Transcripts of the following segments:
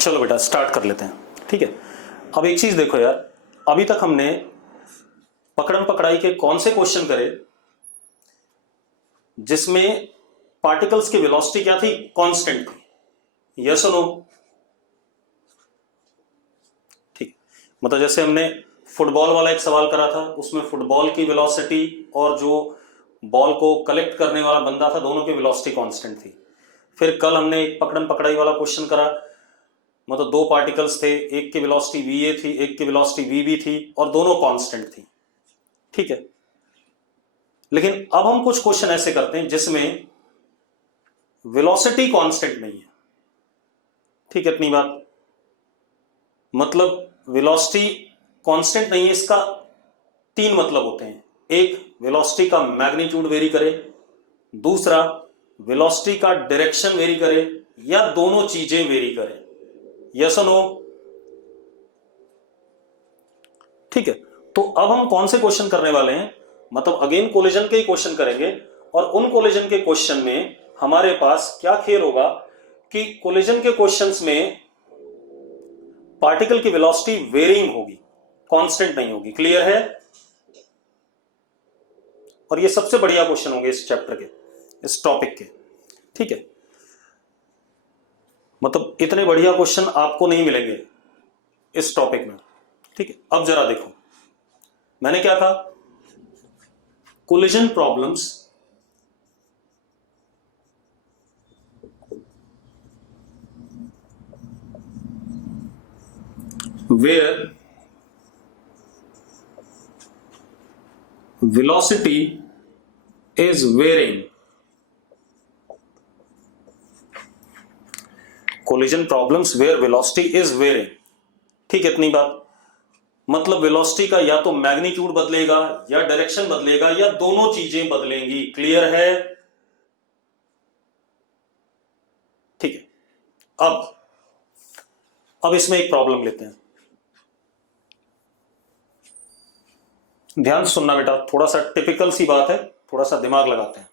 चलो बेटा स्टार्ट कर लेते हैं। ठीक है, अब एक चीज देखो यार, अभी तक हमने पकड़म पकड़ाई के कौन से क्वेश्चन करे जिसमें पार्टिकल्स की वेलोसिटी क्या थी, कांस्टेंट थी। यस और नो? ठीक, मतलब जैसे हमने फुटबॉल वाला एक सवाल करा था, उसमें फुटबॉल की वेलोसिटी और जो बॉल को कलेक्ट करने वाला बंदा था, दोनों की वेलोसिटी कांस्टेंट थी। फिर कल हमने एक पकड़म पकड़ाई वाला क्वेश्चन करा, मतलब दो पार्टिकल्स थे, एक की वेलोसिटी वी ए थी, एक की वेलोसिटी वी बी थी, और दोनों कांस्टेंट थी। ठीक है, लेकिन अब हम कुछ क्वेश्चन ऐसे करते हैं जिसमें वेलोसिटी कांस्टेंट नहीं है। ठीक है, इतनी बात, मतलब वेलोसिटी कांस्टेंट नहीं है, इसका तीन मतलब होते हैं। एक, वेलोसिटी का मैग्नीट्यूड वेरी करे, दूसरा वेलोसिटी का डायरेक्शन वेरी करे, या दोनों चीजें वेरी करें। यस और नो? ठीक है, तो अब हम कौन से क्वेश्चन करने वाले हैं, मतलब अगेन कोलिजन के ही क्वेश्चन करेंगे, और उन कोलिजन के क्वेश्चन में हमारे पास क्या खेल होगा कि कोलिजन के क्वेश्चंस में पार्टिकल की वेलोसिटी वेरिंग होगी, कांस्टेंट नहीं होगी। क्लियर है? और ये सबसे बढ़िया क्वेश्चन होंगे इस चैप्टर के, इस टॉपिक के। ठीक है, मतलब इतने बढ़िया क्वेश्चन आपको नहीं मिलेंगे इस टॉपिक में। ठीक है, अब जरा देखो मैंने क्या कहा, collision problems where velocity is varying। collision problems where velocity is varying। ठीक है, इतनी बात, मतलब वेलोसिटी का या तो मैग्नीट्यूड बदलेगा, या डायरेक्शन बदलेगा, या दोनों चीजें बदलेंगी। क्लियर है? ठीक है, अब इसमें एक प्रॉब्लम लेते हैं, ध्यान से सुनना बेटा, थोड़ा सा टिपिकल सी बात है, थोड़ा सा दिमाग लगाते हैं।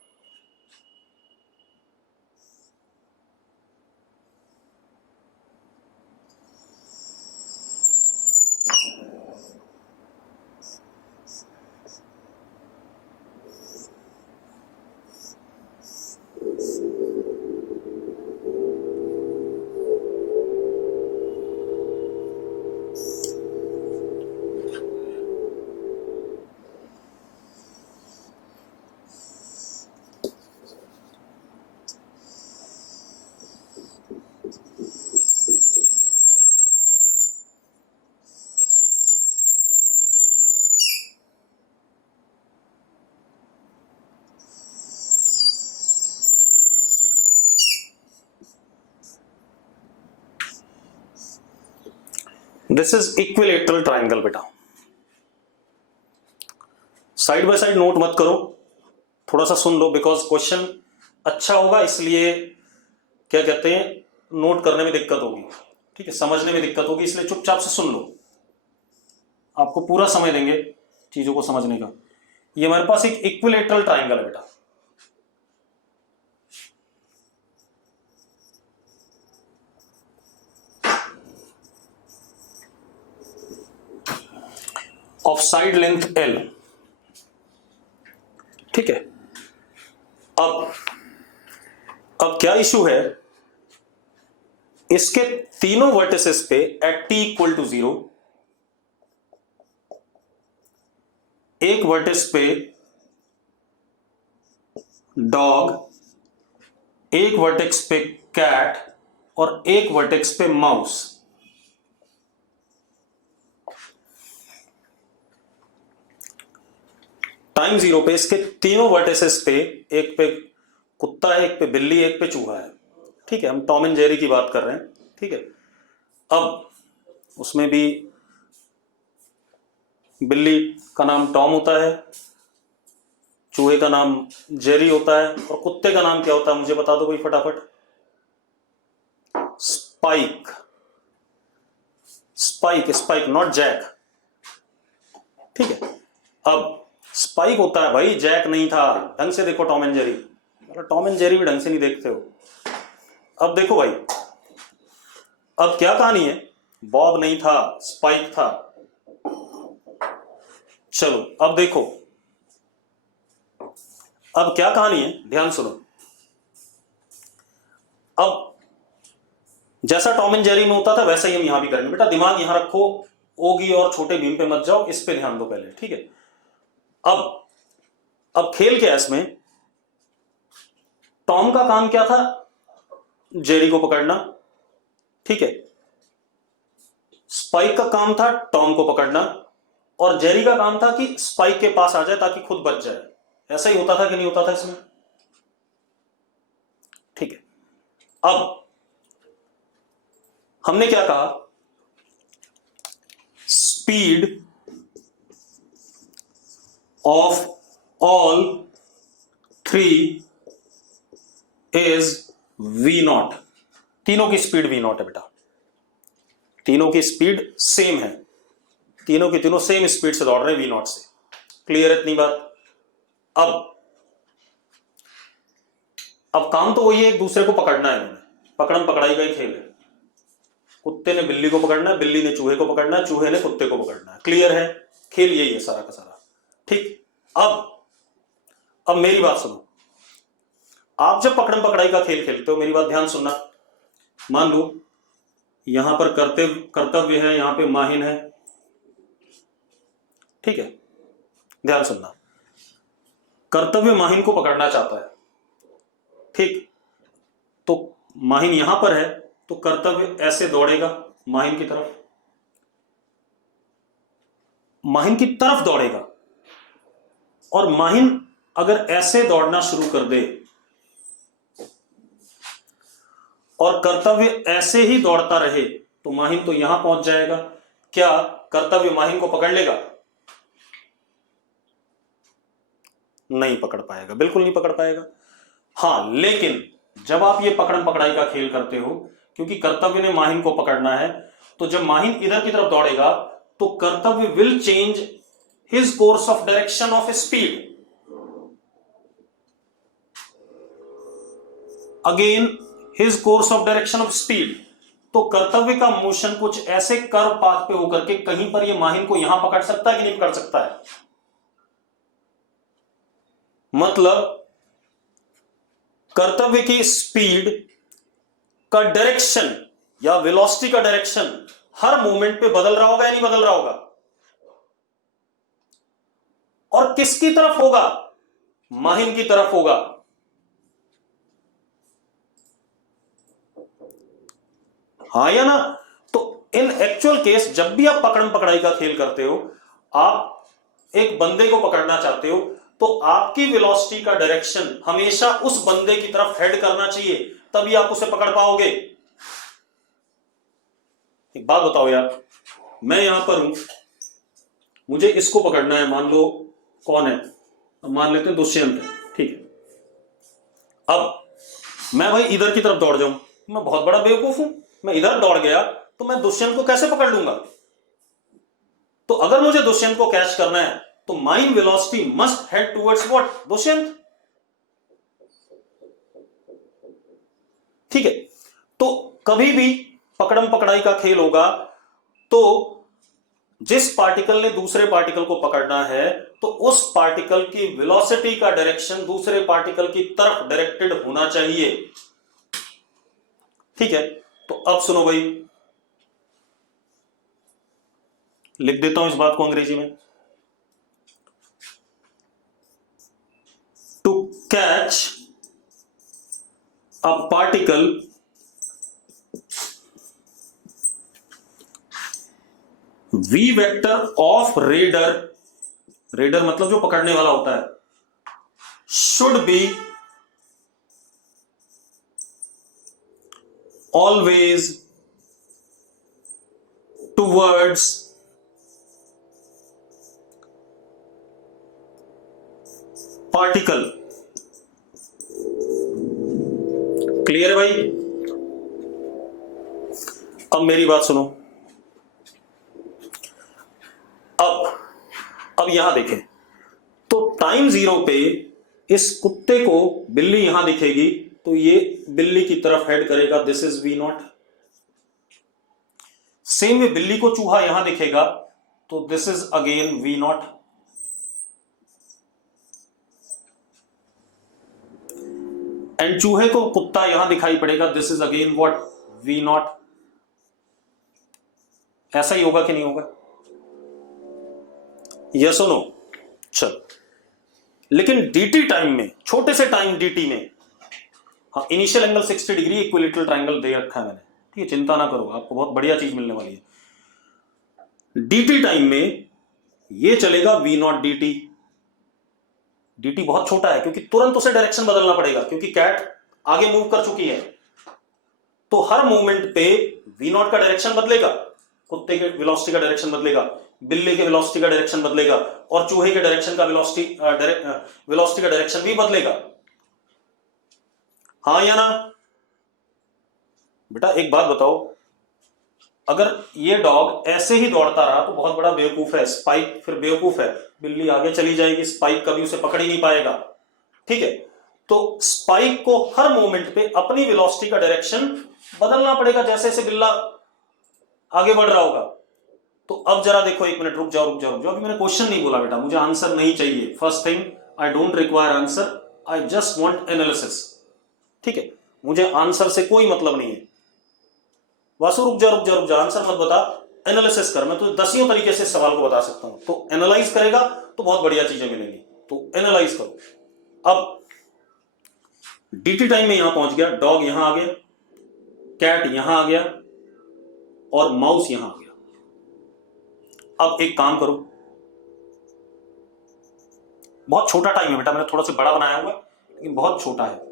दिस इज इक्विलेटरल ट्राइंगल बेटा, साइड बाय साइड नोट मत करो, थोड़ा सा सुन लो, बिकॉज क्वेश्चन अच्छा होगा, इसलिए क्या कहते हैं, नोट करने में दिक्कत होगी। ठीक है, समझने में दिक्कत होगी, इसलिए चुपचाप से सुन लो, आपको पूरा समय देंगे चीजों को समझने का। ये हमारे पास एक इक्विलेटरल ट्राइंगल है बेटा, ऑफ साइड लेंथ L। ठीक है, अब क्या इशू है, इसके तीनों वर्टिसेस पे एट t इक्वल टू 0, एक वर्टिस पे डॉग, एक वर्टेक्स पे कैट, और एक वर्टेक्स पे माउस। टाइम 0 पे इसके तीनों वर्टिसेस पे, एक पे कुत्ता है, एक पे बिल्ली, एक पे चूहा है। ठीक है, हम टॉम एंड जेरी की बात कर रहे हैं। ठीक है, अब उसमें भी बिल्ली का नाम टॉम होता है, चूहे का नाम जेरी होता है, और कुत्ते का नाम क्या होता है, मुझे बता दो कोई फटाफट। Spike. Spike, Spike, not Jack. ठीक है, अब स्पाइक होता है भाई, जैक नहीं था। ढंग से देखो टॉम एंड जेरी, मतलब टॉम एंड जेरी भी ढंग से नहीं देखते हो। अब देखो भाई, अब क्या कहानी है, बॉब नहीं था, स्पाइक था। चलो अब देखो, अब क्या कहानी है, ध्यान सुनो। अब जैसा टॉम एंड जेरी में होता था वैसा ही हम यहां भी करेंगे। बेटा दिमाग यहां रखो, ओगी और छोटे भीम पे मत जाओ, इस पे ध्यान दो पहले, ठीक है। अब खेल क्या है इसमें, टॉम का काम क्या था, जेरी को पकड़ना, ठीक है। स्पाइक का काम था टॉम को पकड़ना, और जेरी का काम था कि स्पाइक के पास आ जाए ताकि खुद बच जाए। ऐसा ही होता था कि नहीं होता था इसमें, ठीक है। अब हमने क्या कहा, speed of all three is v naught. तीनों की स्पीड वी नॉट है बेटा, तीनों की स्पीड सेम है, तीनों की तीनों सेम स्पीड से दौड़ रहे हैं वी नॉट से। क्लियर है इतनी बात। अब काम तो वही है, एक दूसरे को पकड़ना है, पकड़म पकड़ाई का ही खेल है। कुत्ते ने बिल्ली को पकड़ना है, बिल्ली ने चूहे को पकड़ना है, चूहे ने कुत्ते को पकड़ना है। क्लियर है, खेल यही है सारा का सारा, ठीक। अब मेरी बात सुनो, आप जब पकड़म पकड़ाई का खेल खेलते हो, मेरी बात ध्यान सुनना। मान लो यहां पर कर्तव्य है, यहां पे माहिन है, ठीक है। ध्यान सुनना, कर्तव्य माहिन को पकड़ना चाहता है, ठीक। तो माहिन यहां पर है, तो कर्तव्य ऐसे दौड़ेगा माहिन की तरफ, माहिन की तरफ दौड़ेगा। और माहिन अगर ऐसे दौड़ना शुरू कर दे और कर्तव्य ऐसे ही दौड़ता रहे, तो माहिन तो यहां पहुंच जाएगा। क्या कर्तव्य माहिन को पकड़ लेगा? नहीं पकड़ पाएगा, बिल्कुल नहीं पकड़ पाएगा। हां, लेकिन जब आप ये पकड़म पकड़ाई का खेल करते हो, क्योंकि कर्तव्य ने माहिन को पकड़ना है, तो जब माहिन इधर की तरफ दौड़ेगा तो कर्तव्य will change his course of direction of speed, again his course of direction of speed. तो कर्तव्य का मोशन कुछ ऐसे कर्व पाथ पे होकर के कहीं पर ये माहिन को यहां पकड़ सकता है कि नहीं पकड़ सकता है। मतलब कर्तव्य की स्पीड का डायरेक्शन या वेलोसिटी का डायरेक्शन हर मोमेंट पे बदल रहा होगा या नहीं बदल रहा होगा, और किसकी तरफ होगा? माहिन की तरफ होगा। हाँ या ना? तो इन एक्चुअल केस जब भी आप पकड़म पकड़ाई का खेल करते हो, आप एक बंदे को पकड़ना चाहते हो, तो आपकी वेलोसिटी का डायरेक्शन हमेशा उस बंदे की तरफ हेड करना चाहिए, तभी आप उसे पकड़ पाओगे। एक बात बताओ यार, मैं यहां पर हूं, मुझे इसको पकड़ना है, मान लो कौन है, मान लेते हैं दुष्यंत है, ठीक है। अब मैं भाई इधर की तरफ दौड़ जाऊं, मैं बहुत बड़ा बेवकूफ हूं, मैं इधर दौड़ गया तो मैं दुष्यंत को कैसे पकड़ लूंगा? तो अगर मुझे दुष्यंत को कैच करना है तो mine velocity must head towards what? Dushyant, ठीक है। तो कभी भी पकड़म पकड़ाई का खेल होगा तो जिस पार्टिकल ने दूसरे पार्टिकल को पकड़ना है, तो उस पार्टिकल की वेलोसिटी का डायरेक्शन दूसरे पार्टिकल की तरफ डायरेक्टेड होना चाहिए, ठीक है। तो अब सुनो भाई, लिख देता हूं इस बात को अंग्रेजी में। To catch a particle v vector of raider, raider मतलब जो पकड़ने वाला होता है, should be always towards particle. Clear है भाई? अब मेरी बात सुनो, अब यहां देखें, तो टाइम 0 पे इस कुत्ते को बिल्ली यहां दिखेगी, तो ये बिल्ली की तरफ हेड करेगा, this is v naught. Same way बिल्ली को चूहा यहां दिखेगा तो this is again v naught, and चूहे को कुत्ता यहां दिखाई पड़ेगा, this is again what, v naught. ऐसा ही होगा कि नहीं होगा? यस और नो? चल, लेकिन डीटी टाइम में, छोटे से टाइम डीटी में, हाँ initial angle 60 degree, equilateral triangle दे रखा है मैंने, ठीक है, चिंता ना करो, आपको बहुत बढ़िया चीज मिलने वाली है। डीटी टाइम में ये चलेगा वी नॉट डी टी बहुत छोटा है क्योंकि तुरंत उसे डायरेक्शन बदलना पड़ेगा, क्योंकि कैट आगे मूव कर चुकी है, तो हर मूवमेंट पे वी नॉट का डायरेक्शन बदलेगा, कुत्ते के वेलोसिटी का डायरेक्शन बदलेगा, बिल्ली के वेलोसिटी का डायरेक्शन बदलेगा, और चूहे के डायरेक्शन का वेलोसिटी का डायरेक्शन भी बदलेगा। हाँ या ना? बेटा एक बात बताओ, अगर ये डॉग ऐसे ही दौड़ता रहा तो बहुत बड़ा बेवकूफ है, स्पाइक फिर बेवकूफ है, बिल्ली आगे चली जाएगी, स्पाइक कभी उसे पकड़ ही नहीं पाएगा, ठीक है। तो स्पाइक को हर मोमेंट पे अपनी वेलोसिटी का डायरेक्शन बदलना पड़ेगा जैसे जैसे बिल्ला आगे बढ़ रहा होगा। तो अब जरा देखो, एक मिनट रुक जाओ रुक जाओ रुक जाओ, अभी मैंने क्वेश्चन नहीं बोला बेटा, मुझे आंसर नहीं चाहिए। First thing, I don't require answer, I just want analysis, ठीक है, मुझे आंसर से कोई मतलब नहीं है। वासु रुक जा रुक जा रुक जा, आंसर मत बता, एनालिसिस कर, मैं तो दसियों तरीके से सवाल को बता सकता हूं, तो एनालाइज करेगा तो बहुत बढ़िया चीजें मिलेंगी, तो एनालाइज करो। अब डीटी टाइम में यहां पहुंच गया, डॉग यहां आ गया, कैट यहां आ गया और माउस यहां आ गया। अब एक काम करो, बहुत छोटा टाइम है बेटा, मैंने थोड़ा सा बड़ा बनाया हुआ है लेकिन बहुत छोटा है।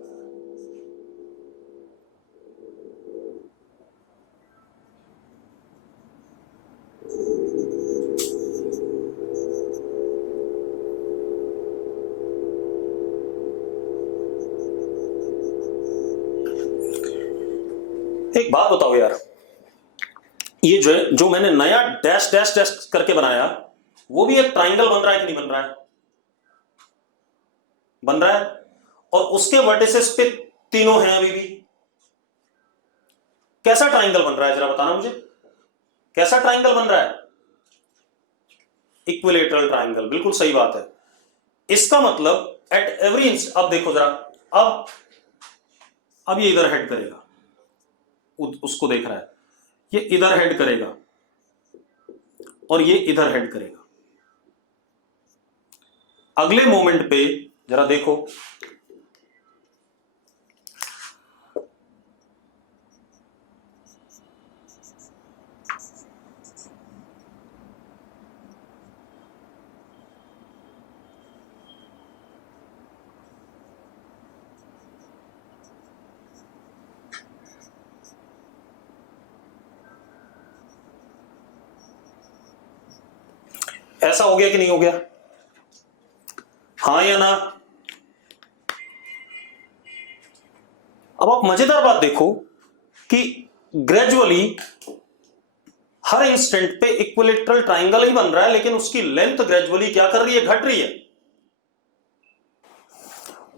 एक बात बताओ यार, ये जो मैंने नया डैश डैश डैश करके बनाया, वो भी एक ट्राइंगल बन रहा है कि नहीं बन रहा है? बन रहा है, और उसके वर्टिसेस पे तीनों हैं अभी भी। कैसा ट्राइंगल बन रहा है जरा बताना मुझे, कैसा ट्राइंगल बन रहा है? इक्विलेटरल ट्राइंगल, बिल्कुल सही बात है। इसका मतलब एट एवरी इंस्ट, अब देखो जरा, अब ये इधर हेड करेगा, उसको देख रहा है, ये इधर हेड करेगा और ये इधर हेड करेगा। अगले मोमेंट पे जरा देखो, ऐसा हो गया कि नहीं हो गया? हाँ या ना? अब आप मजेदार बात देखो कि ग्रेजुअली हर इंस्टेंट पे इक्विलेटरल ट्राइंगल ही बन रहा है, लेकिन उसकी लेंथ ग्रेजुअली क्या कर रही है? घट रही है।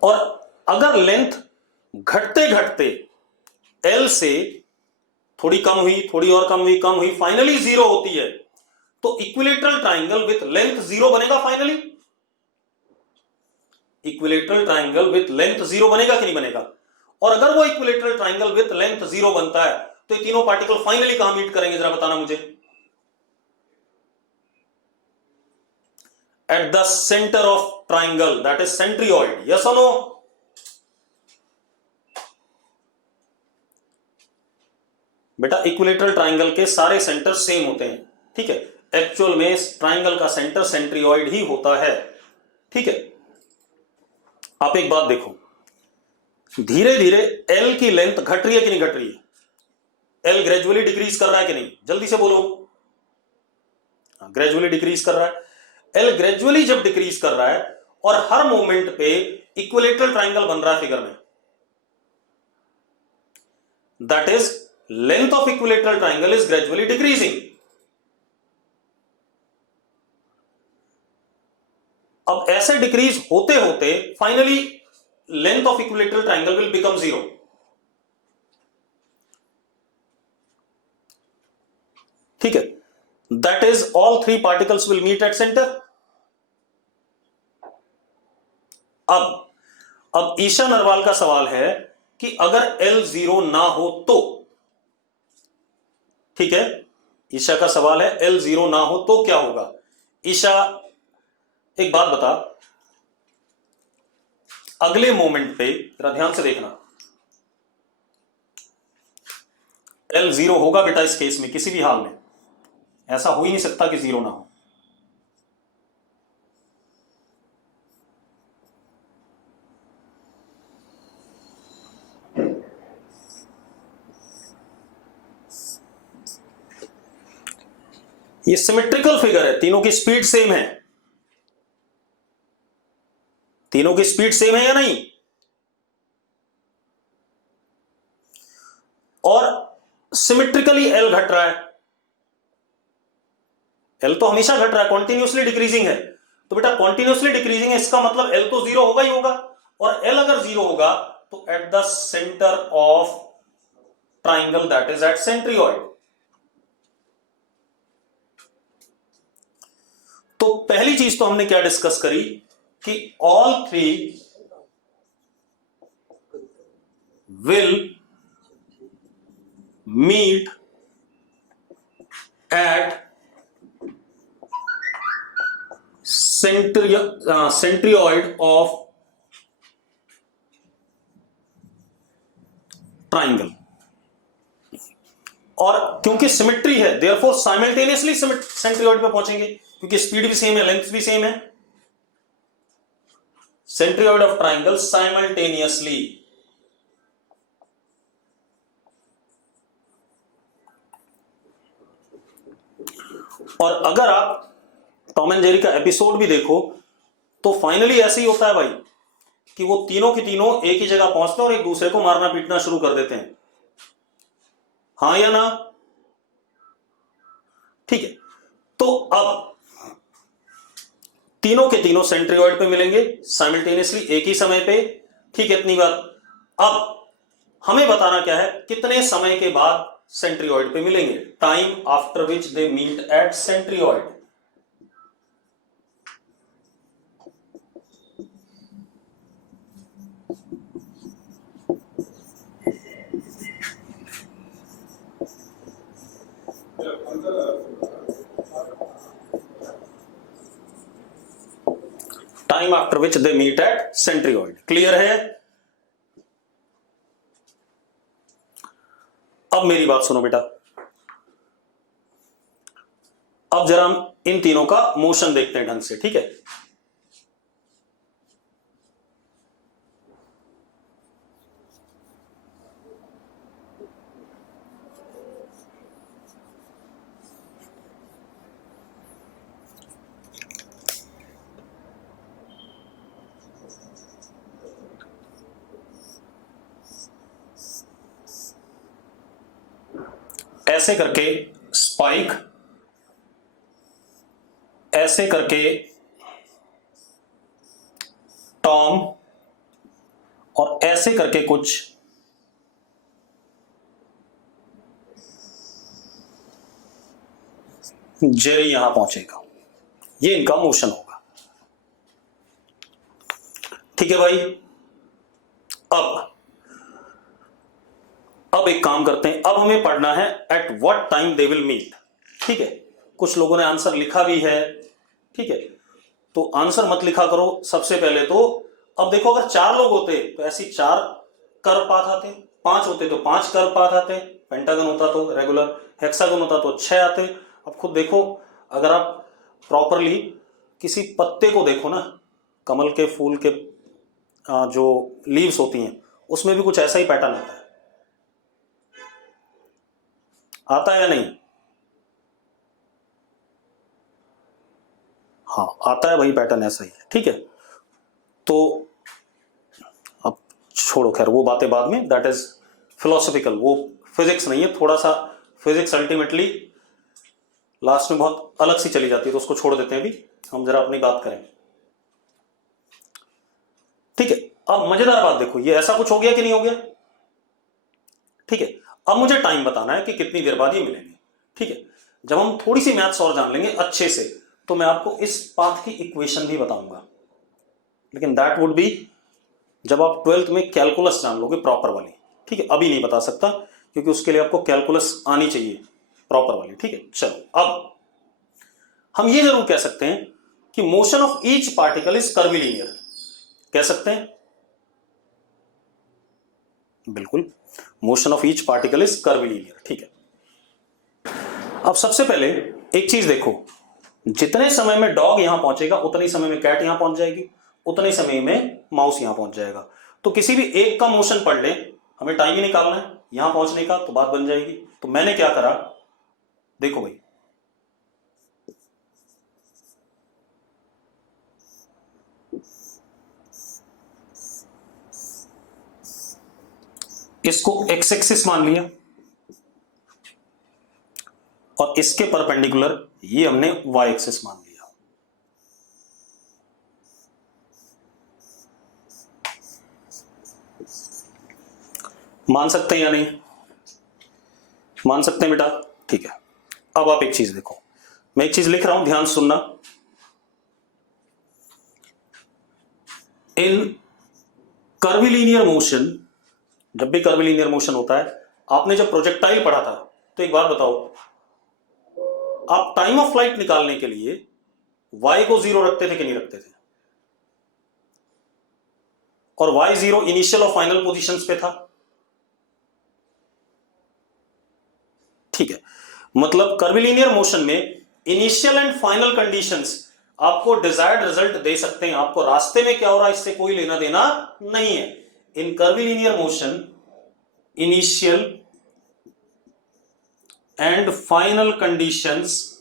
और अगर लेंथ घटते घटते एल से थोड़ी कम हुई, थोड़ी और कम हुई, कम हुई, फाइनली जीरो होती है, तो equilateral triangle with length zero बनेगा finally. Equilateral triangle with length zero बनेगा कि नहीं बनेगा? और अगर वो equilateral triangle with length zero बनता है तो ये तीनों पार्टिकल फाइनली कहां मीट करेंगे जरा बताना मुझे? At the centre of triangle, that is centroid, yes और नो? बेटा इक्विलेटरल ट्राइंगल के सारे सेंटर सेम होते हैं, ठीक है, एक्चुअल में इस ट्राइंगल का सेंटर सेंट्रियोइड ही होता है, ठीक है। आप एक बात देखो, धीरे धीरे एल की लेंथ घट रही है कि नहीं घट रही है? एल ग्रेजुअली डिक्रीज कर रहा है कि नहीं? जल्दी से बोलो। ग्रेजुअली डिक्रीज कर रहा है। एल ग्रेजुअली जब डिक्रीज कर रहा है और हर मोमेंट पे इक्विलेटरल ट्राइंगल बन रहा है फिगर में, that is length of equilateral triangle is gradually decreasing. अब ऐसे डिक्रीज होते होते finally length of equilateral triangle will become zero. ठीक है, that is all three particles will meet at centre. अब ईशा नरवाल का सवाल है कि अगर L 0 ना हो तो, ठीक है, ईशा का सवाल है L 0 ना हो तो क्या होगा। ईशा एक बात बता, अगले मोमेंट पे जरा ध्यान से देखना, L 0 होगा बेटा इस केस में, किसी भी हाल में ऐसा हो ही नहीं सकता कि 0 ना हो। ये सिमेट्रिकल फिगर है, तीनों की स्पीड सेम है, तीनों की स्पीड सेम है या नहीं, और सिमेट्रिकली L घट रहा है, L तो हमेशा घट रहा है, कॉन्टिन्यूसली डिक्रीजिंग है, तो बेटा कॉन्टिन्यूसली डिक्रीजिंग है, इसका मतलब L तो 0 होगा ही होगा, और L अगर 0 होगा तो at the centre of triangle that is at centroid. तो पहली चीज तो हमने क्या डिस्कस करी कि all three will meet at centroid of triangle, और क्योंकि सिमेट्री है देयरफॉर साइमल्टेनियसली सेंट्रियोइड पे पहुंचेंगे, क्योंकि स्पीड भी सेम है, लेंथ भी सेम है, सेंट्रियोइड ऑफ ट्राइंगल साइमल्टेनियसली। और अगर आप टॉम एंड जेरी का एपिसोड भी देखो तो फाइनली ऐसे ही होता है भाई कि वो तीनों की तीनों एक ही जगह पहुंचते हैं और एक दूसरे को मारना पीटना शुरू कर देते हैं, हाँ या ना, ठीक है। तो अब तीनों के तीनों सेंट्रियोइड पे मिलेंगे साइमल्टेनियसली एक ही समय पे, ठीक है, इतनी बात। अब हमें बताना क्या है, कितने समय के बाद सेंट्रियोइड पे मिलेंगे, time after which they meet at centroid. Time after which they meet at centroid, clear है। अब मेरी बात सुनो बेटा, अब जरा हम इन तीनों का मोशन देखते हैं ढंग से, ठीक है। ऐसे करके स्पाइक, ऐसे करके टॉम, और ऐसे करके कुछ जेरी यहां पहुंचेगा, ये इनका मोशन होगा, ठीक है भाई। अब एक काम करते हैं, अब हमें पढ़ना है at what time they will meet, ठीक है। कुछ लोगों ने आंसर लिखा भी है, ठीक है, तो आंसर मत लिखा करो सबसे पहले तो। अब देखो अगर 4 लोग होते तो ऐसी 4 कर्व पाथ आते, 5 होते तो 5 कर्व पाथ आते, पेंटागन होता तो रेगुलर, हेक्सागन होता तो 6 आते। अब खुद देखो, अगर आप प्रॉपरली किसी पत्ते को देखो ना, कमल के फूल के जो लीव्स होती हैं उसमें भी कुछ ऐसा ही पैटर्न आता है, आता है या नहीं, हाँ आता है, वही पैटर्न ऐसा ही है, ठीक है। तो अब छोड़ो, खैर वो बातें बाद में, दैट इज फिलोसफिकल, वो फिजिक्स नहीं है, थोड़ा सा फिजिक्स अल्टीमेटली लास्ट में बहुत अलग सी चली जाती है, तो उसको छोड़ देते हैं, अभी हम जरा अपनी बात करें, ठीक है। अब मजेदार बात देखो, ये ऐसा कुछ हो गया कि नहीं हो गया, ठीक है। अब मुझे टाइम बताना है कि कितनी देर बाद ये मिलेंगे, ठीक है। जब हम थोड़ी सी मैथ्स और जान लेंगे अच्छे से तो मैं आपको इस पाथ की इक्वेशन भी बताऊंगा, लेकिन दैट वुड बी जब आप 12th में कैलकुलस जान लोगे प्रॉपर वाली, ठीक है। अभी नहीं बता सकता क्योंकि उसके लिए आपको कैलकुलस आनी चाहिए प्रॉपर वाली, ठीक है। चलो अब हम ये जरूर कह सकते हैं कि motion of each particle is कर्विलीनियर, कह सकते हैं बिल्कुल, motion of each particle is कर्विलीनियर, ठीक है। अब सबसे पहले एक चीज देखो, जितने समय में डॉग यहां पहुंचेगा उतने ही समय में कैट यहां पहुंच जाएगी, उतने समय में माउस यहां पहुंच जाएगा। तो किसी भी एक का मोशन पढ़ ले, हमें टाइम ही निकालना है यहां पहुंचने का, तो बात बन जाएगी। तो मैंने क्या करा, देखो भाई, इसको एक्स एक्सिस मान लिया और इसके परपेंडिकुलर ये हमने वाई एक्सिस मान लिया। मान सकते हैं या नहीं? मान सकते हैं बेटा, ठीक है। अब आप एक चीज देखो, मैं एक चीज लिख रहा हूं, ध्यान सुनना। इन कर्विलीनियर मोशन, जब भी कर्विलीनियर मोशन होता है, आपने जब प्रोजेक्टाइल पढ़ा था तो एक बात बताओ, आप टाइम ऑफ फ्लाइट निकालने के लिए y को 0 रखते थे कि नहीं रखते थे? और y 0 इनिशियल और फाइनल पोजीशंस पे था, ठीक है। मतलब कर्विलीनियर मोशन में इनिशियल एंड फाइनल कंडीशंस आपको डिजायर्ड रिजल्ट दे सकते हैं, आपको रास्ते में क्या हो रहा है इससे कोई लेना देना नहीं है। In curvilinear motion initial and final conditions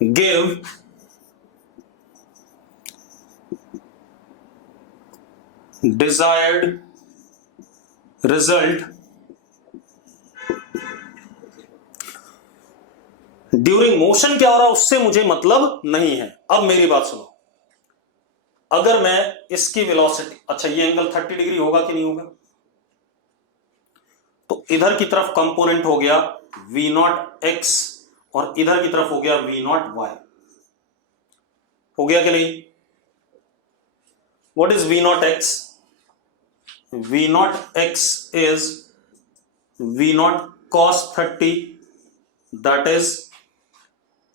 give desired result during motion. क्या हो रहा है उससे मुझे मतलब नहीं है। अब मेरी बात सुनो, अगर मैं इसकी वेलोसिटी, अच्छा ये एंगल 30 डिग्री होगा कि नहीं होगा, तो इधर की तरफ कंपोनेंट हो गया v नॉट x और इधर की तरफ हो गया v नॉट y, हो गया कि नहीं? What is v naught x? v naught x is v not cos 30, that is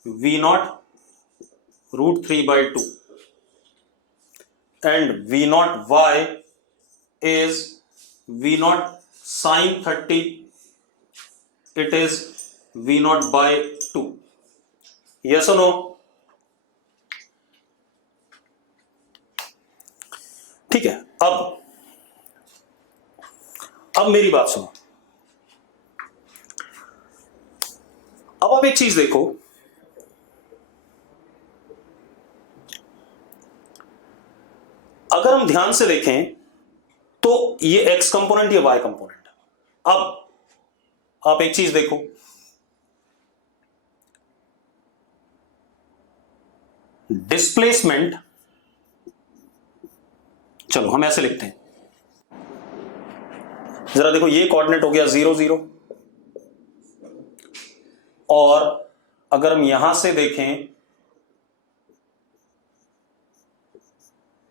v not root 3 by 2, and v naught y is v not sin 30, it is v not by 2. yes or no? ठीक है। अब मेरी बात सुनो, अब आप एक चीज देखो, अगर हम ध्यान से देखें तो ये x कंपोनेंट, ये y कंपोनेंट। अब आप एक चीज देखो, डिस्प्लेसमेंट, चलो हम ऐसे लिखते हैं, जरा देखो, ये कोऑर्डिनेट हो गया 0 0, और अगर हम यहां से देखें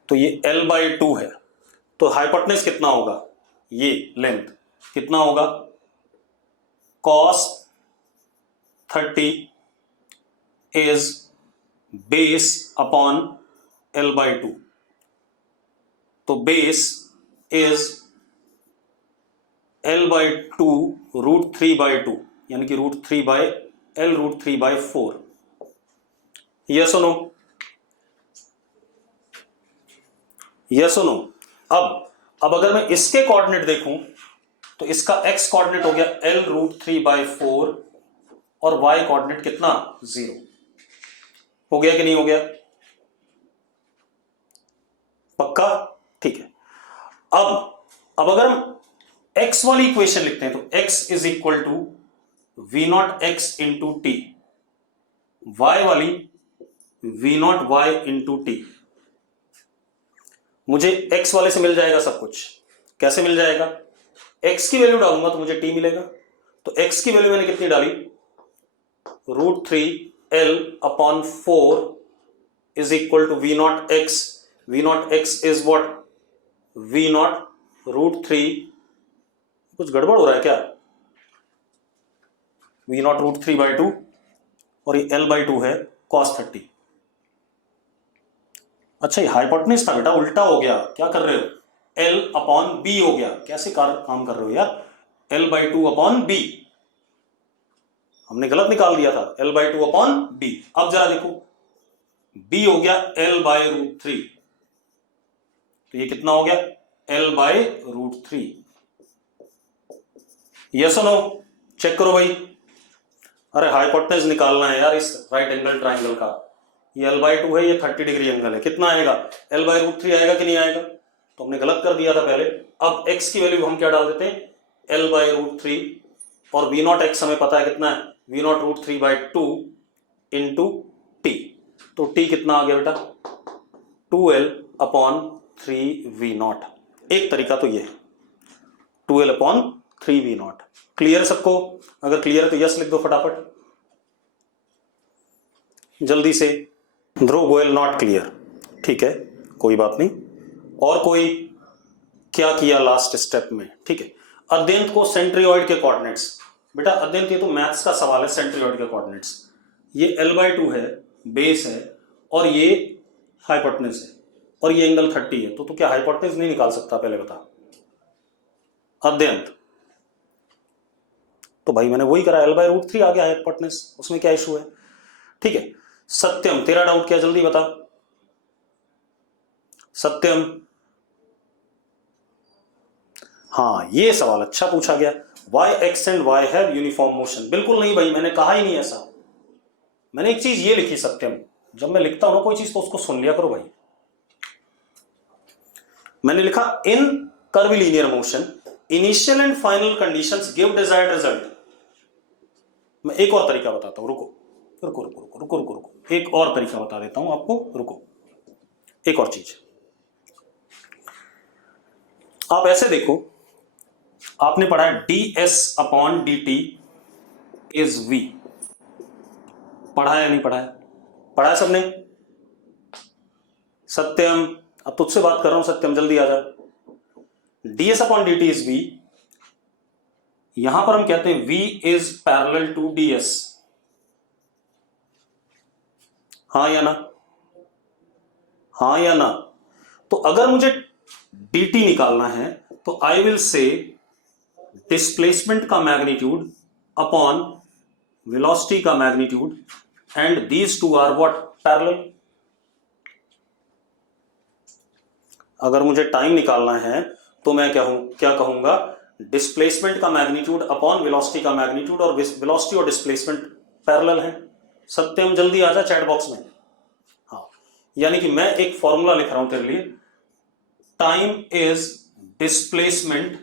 तो ये l/2 है, तो हाइपोटेनस कितना होगा, ये लेंथ कितना होगा, cos 30 is base upon l/2, तो बेस इज l/2 √3/2, यानी कि √3 by l √3/4। यस और नो? यस और नो? अब अगर मैं इसके कोऑर्डिनेट देखूं तो इसका x कोऑर्डिनेट हो गया l √3/4 और y कोऑर्डिनेट कितना, 0। हो गया कि नहीं हो गया? पक्का? ठीक है। अब अगर हम x वाली इक्वेशन लिखते हैं तो x is equal to v naught x into T, y वाली v naught y into T. मुझे x वाले से मिल जाएगा सब कुछ, कैसे मिल जाएगा? x की वैल्यू डालूंगा तो मुझे t मिलेगा। तो x की वैल्यू मैंने कितनी डाली? √3l/4 is equal to v0x। v0x is what? v0 √3, कुछ गड़बड़ हो रहा है क्या? v0 √3/2 और ये l/2 है cos 30। अच्छा, ये हाइपोटेन्यूज था बेटा, उल्टा हो गया। क्या कर रहे हो? l/b हो गया। कैसे काम कर रहे हो यार? l/2/b हमने गलत निकाल दिया था, l/2/b। अब जरा देखो, b हो गया l/√3, तो ये कितना हो गया? l/√3। यस और नो? चेक करो भाई। अरे हाइपोटेन्यूज निकालना है यार इस राइट एंगल ट्राइंगल का। ये l/2 है, ये 30 डिग्री एंगल है। कितना आएगा? l/√3 आएगा कि नहीं आएगा? तो हमने गलत कर दिया था पहले। अब x की वैल्यू हम क्या डाल देते हैं? l/√3, और v0x हमें पता है कितना है? v0 √3/2 into t। तो t कितना आ गया बेटा? 2l/3v0। एक तरीका तो ये है, 2l/3v0। क्लियर सबको? अगर क्लियर है तो यस लिख दो फटाफट जल्दी से। ध्रुव गोयल नॉट क्लियर, ठीक है, कोई बात नहीं। और कोई क्या किया लास्ट स्टेप में? ठीक है, अद्यंत को सेंट्रियोइड के कोऑर्डिनेट्स। बेटा अद्यंत, ये तो मैथ्स का सवाल है। सेंट्रियोइड के कोऑर्डिनेट्स, ये l/2 है, बेस है, और ये हाइपोटेन्यूज है, और ये एंगल 30 है। तो क्या हाइपोटेन्यूज नहीं निकाल सकता? पहले बता अद्यंत। तो भाई मैंने वही करा, l/√3 आ गया हाइपोटेन्यूज, उसमें क्या इशू है? ठीक है, सत्यम तेरा डाउट क्या? जल्दी बता सत्यम। हाँ, ये सवाल अच्छा पूछा गया, why X and Y have uniform motion. बिल्कुल नहीं भाई, मैंने कहा ही नहीं ऐसा। मैंने एक चीज ये लिखी सत्यम, जब मैं लिखता हूं ना कोई चीज तो उसको सुन लिया करो भाई। मैंने लिखा in curvilinear motion initial and final conditions give desired result. मैं एक और तरीका बताता हूं, रुको रुको रुको रुको रुको रुको रुको, एक और तरीका बता देता हूं आपको, रुको। एक और चीज आप ऐसे देखो, आपने पढ़ा है ds/dt इज v। पढ़ा है या नहीं पढ़ा है? पढ़ा है सबने? सत्यम, अब तुझसे बात कर रहा हूं सत्यम, जल्दी आ जा। ds/dt is v। यहां पर हम कहते हैं v is parallel to ds। हाँ या ना? हाँ या ना? तो अगर मुझे dt निकालना है तो आई विल से डिस्प्लेसमेंट का मैग्नीट्यूड अपॉन वेलोसिटी का magnitude, and these two are what? Parallel. अगर मुझे टाइम निकालना है तो मैं क्या कहूंगा? डिस्प्लेसमेंट का मैग्नीट्यूड अपॉन वेलोसिटी का मैग्नीट्यूड, और वेलोसिटी और डिस्प्लेसमेंट पैरेलल है। सत्यम जल्दी आ जा चैट बॉक्स में। हाँ, यानी कि मैं एक फॉर्मूला लिख रहा हूं तेरे लिए, time is displacement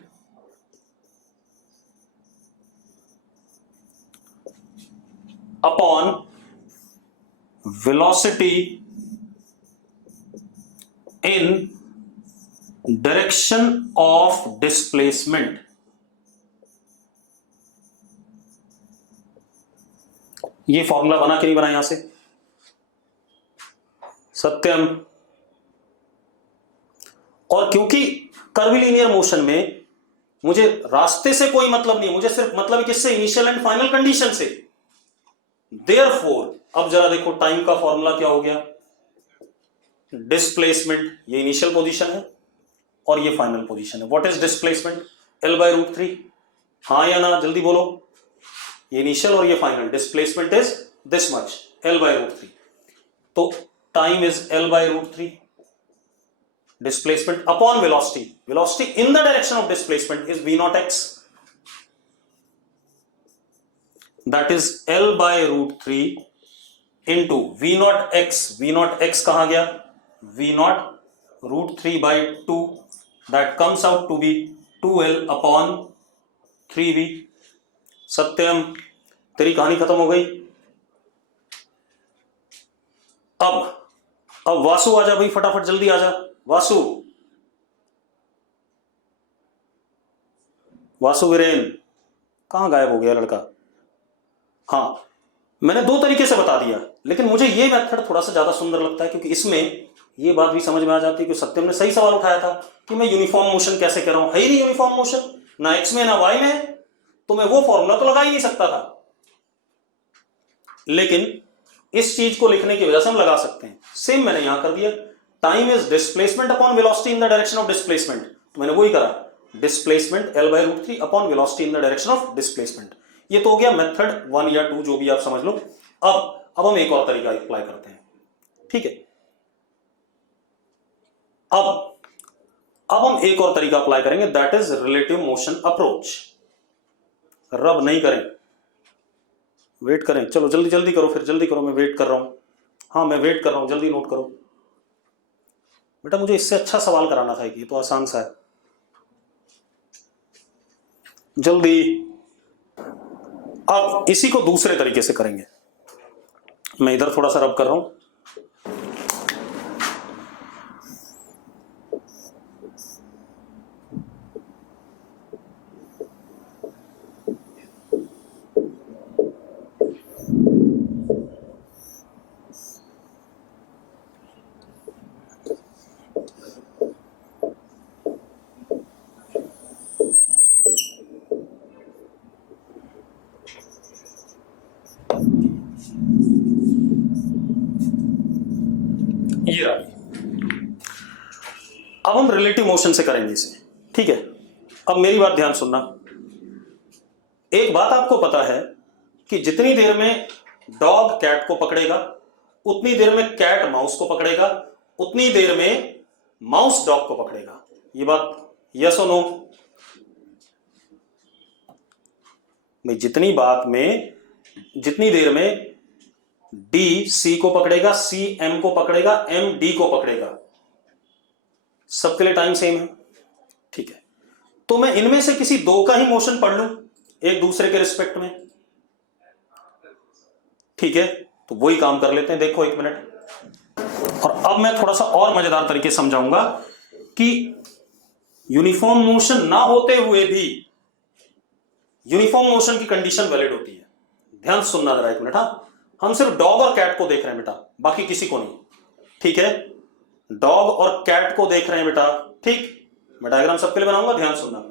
upon velocity in direction of displacement. ये फॉर्मूला बना कि नहीं बना यहां से? सत्यम। और क्योंकि कर्वीलिनियर मोशन में मुझे रास्ते से कोई मतलब नहीं, मुझे सिर्फ मतलब किससे? इनिशियल एंड फाइनल कंडीशन से। देयरफॉर अब जरा देखो, टाइम का फॉर्मूला क्या हो गया? डिस्प्लेसमेंट, ये इनिशियल पोजीशन है और ये फाइनल पोजीशन है। What is displacement? l/√3। हाँ या ना? जल्दी बोलो। ये इनिशियल और ये final. Displacement is this much, l/√3। तो time is l/√3, displacement upon velocity, velocity in the direction of displacement is v0x, that is l/√3 into v0x। v0x कहां गया? v0 √3/2, that comes out to be 2l/3v। सत्यम, तेरी कहानी खत्म हो गई। अब वासु आजा भाई, फटाफट जल्दी आजा वासु। वासु वीरेन कहाँ गायब हो गया लड़का? हाँ, मैंने दो तरीके से बता दिया, लेकिन मुझे ये मेथड थोड़ा सा ज्यादा सुंदर लगता है, क्योंकि इसमें ये बात भी समझ में आ जाती है कि सत्यम ने सही सवाल उठाया था कि मैं यूनिफॉर्म मोशन कैसे कर रहा हूं, है ही नहीं यूनिफॉर्म मोशन, ना एक्स में ना वाई में, तो मैं वो फॉर्मूला तो लगा ही नहीं सकता था। लेकिन इस चीज को लिखने की वजह से हम लगा सकते हैं। सेम मैंने यहां कर दिया, time is displacement upon velocity in the direction of displacement, तो मैंने वही करा, displacement L/√3 upon velocity in the direction of displacement. ये तो हो गया मेथड 1 या 2, जो भी आप समझ लो। अब हम एक और तरीका अप्लाई करते हैं, ठीक है। अब हम एक और तरीका अप्लाई करेंगे, that is relative motion approach. रब नहीं करें, वेट करें, चलो जल्दी जल्दी करो, फिर जल्दी करो, मैं वेट कर रहा हूं। हाँ, मैं वेट कर रहा हूं, जल्दी नोट करो बेटा, मुझे इससे अच्छा सवाल कराना था, ये तो आसान सा है, जल्दी। अब इसी को दूसरे तरीके से करेंगे, मैं इधर थोड़ा सा रब कर रहा हूं। ये रहा, अब हम रिलेटिव मोशन से करेंगे इसे, ठीक है। अब मेरी बात ध्यान सुनना, एक बात आपको पता है कि जितनी देर में डॉग कैट को पकड़ेगा, उतनी देर में कैट माउस को पकड़ेगा, उतनी देर में माउस डॉग को पकड़ेगा। ये बात यस और नो? मैं जितनी देर में डी सी को पकड़ेगा, सी एम को पकड़ेगा, एम डी को पकड़ेगा, सबके लिए टाइम सेम है, ठीक है। तो मैं इनमें से किसी दो का ही मोशन पढ़ लूं एक दूसरे के रिस्पेक्ट में, ठीक है। तो वही काम कर लेते हैं, देखो एक मिनट। और अब मैं थोड़ा सा और मजेदार तरीके समझाऊंगा कि यूनिफॉर्म मोशन ना होते हुए भी यूनिफॉर्म मोशन की कंडीशन वैलिड होती है। ध्यान सुनना जरा एक मिनट। हाँ, हम सिर्फ डॉग और कैट को देख रहे हैं बेटा, बाकी किसी को नहीं, ठीक है। डॉग और कैट को देख रहे हैं बेटा, ठीक। मैं डायग्राम सबके लिए बनाऊंगा, ध्यान सुनना।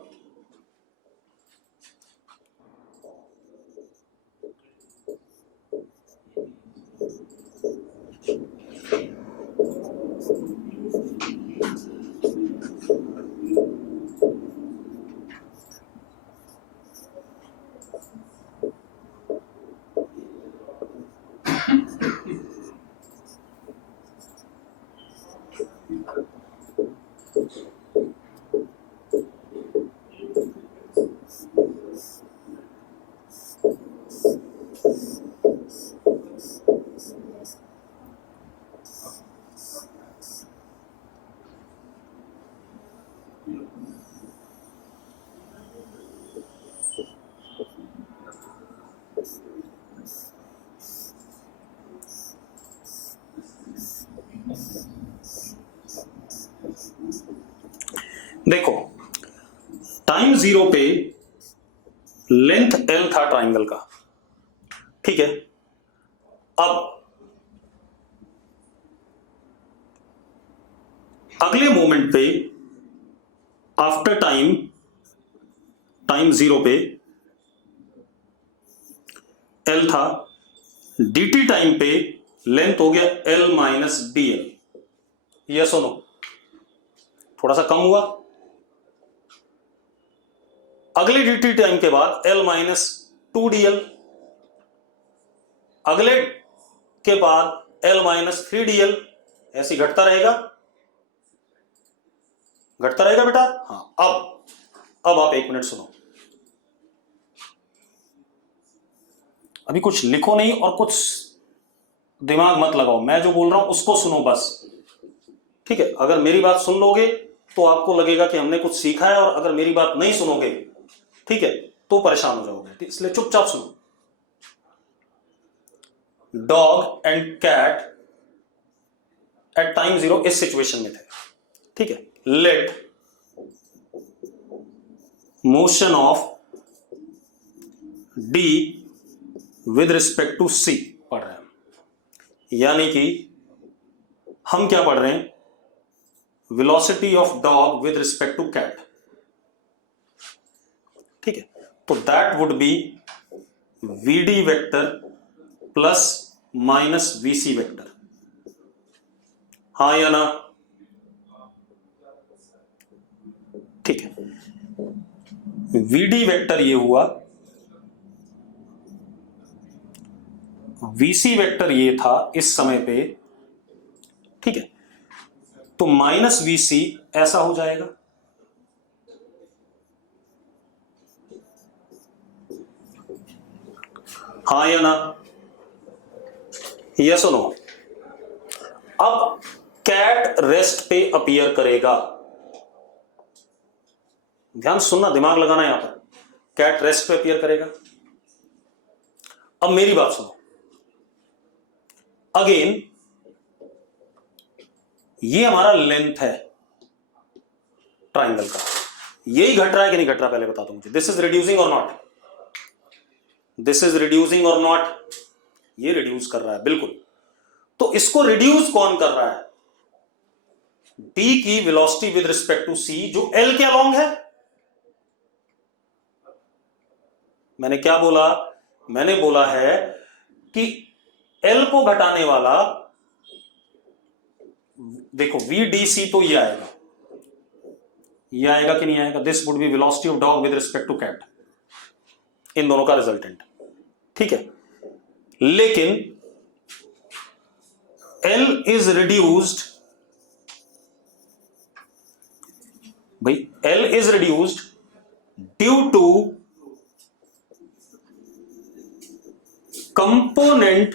देखो, टाइम 0 पे लेंथ L था ट्राइंगल का, ठीक है। अब अगले मोमेंट पे आफ्टर टाइम 0 पे L था, dt टाइम पे लेंथ हो गया L माइनस DL। यस और नो? थोड़ा सा कम हुआ। अगले dt टाइम के बाद L माइनस 2DL, अगले के बाद L माइनस 3DL, ऐसे घटता रहेगा बेटा। हाँ, अब आप एक मिनट सुनो, अभी कुछ लिखो नहीं और कुछ दिमाग मत लगाओ, मैं जो बोल रहा हूं उसको सुनो बस, ठीक है। अगर मेरी बात सुन लोगे तो आपको लगेगा कि हमने कुछ सीखा है, और अगर मेरी बात नहीं सुनोगे, ठीक है, तो परेशान हो जाओगे, इसलिए चुपचाप सुनो। Dog and cat at time 0 इस सिचुएशन में थे, ठीक है। Let motion of D with respect to C पढ़ रहे हैं, यानी कि हम क्या पढ़ रहे हैं, velocity of dog with respect to cat. ठीक है, तो that would be VD vector plus minus VC vector, हाँ या ना? ठीक है, वीडी वेक्टर ये हुआ, वीसी वेक्टर ये था इस समय पे। ठीक है, तो माइनस वीसी ऐसा हो जाएगा, हाँ या ना? यस और नो? अब कैट रेस्ट पे अपीयर करेगा, ध्यान सुनना, दिमाग लगाना यहां पर, कैट रेस्ट पे अपीयर करेगा। अब मेरी बात सुनो, अगेन ये हमारा लेंथ है ट्राइंगल का, यही घट रहा है कि नहीं घट रहा पहले बता दो मुझे। दिस इज रिड्यूसिंग और नॉट, दिस इज रिड्यूसिंग और नॉट, ये रिड्यूस कर रहा है बिल्कुल। तो इसको रिड्यूस कौन कर रहा है? डी की वेलोसिटी विद रिस्पेक्ट टू सी जो एल के अलोंग है। मैंने क्या बोला? मैंने बोला है कि एल को घटाने वाला, देखो VDC तो ये आएगा, ये आएगा कि नहीं आएगा? This would be velocity of dog with respect to cat, इन दोनों का रिजल्टेंट। ठीक है, लेकिन L इज रिड्यूस्ड, भाई L is reduced due to component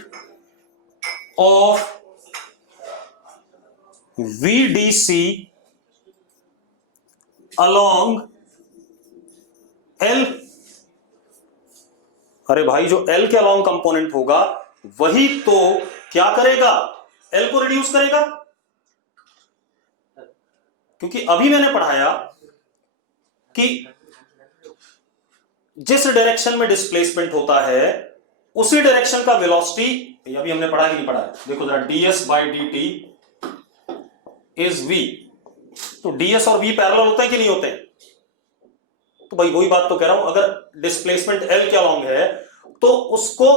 of VDC along L। अरे भाई, जो L के अलोंग कंपोनेंट होगा वही तो क्या करेगा? L को रिड्यूस करेगा। क्योंकि अभी मैंने पढ़ाया कि जिस डायरेक्शन में डिस्प्लेसमेंट होता है उसी डायरेक्शन का वेलोसिटी, अभी हमने पढ़ा कि नहीं पढ़ा है? देखो जरा, ds by dt is v, तो ds और v पैरेलल होते हैं कि नहीं होते हैं? तो भाई वही बात तो कह रहा हूं, अगर डिस्प्लेसमेंट L के अलोंग है तो उसको,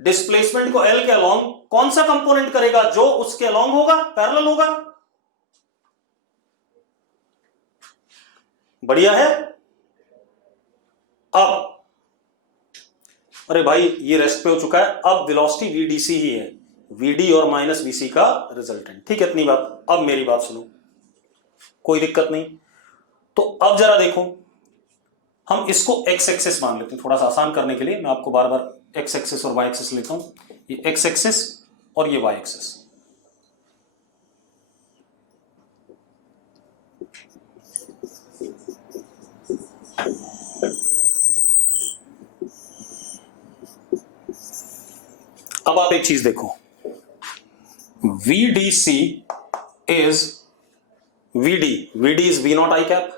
डिस्प्लेसमेंट को L के अलोंग कौन सा कंपोनेंट करेगा? जो उसके अलोंग होगा, पैरेलल होगा। बढ़िया है। अब अरे भाई ये रेस्ट पे हो चुका है, अब वेलोसिटी VDC ही है, VD और माइनस VC का रिजल्टेंट। ठीक है, इतनी बात। अब मेरी बात सुनो, कोई दिक्कत नहीं। तो अब जरा देखो, हम इसको x एक्सिस मान लेते हैं, थोड़ा सा आसान करने के लिए मैं आपको बार बार x एक्सिस और y एक्सिस लेता हूं, ये x एक्सिस और ये y एक्सिस। अब आप एक चीज देखो, VDC is VD is V not I cap.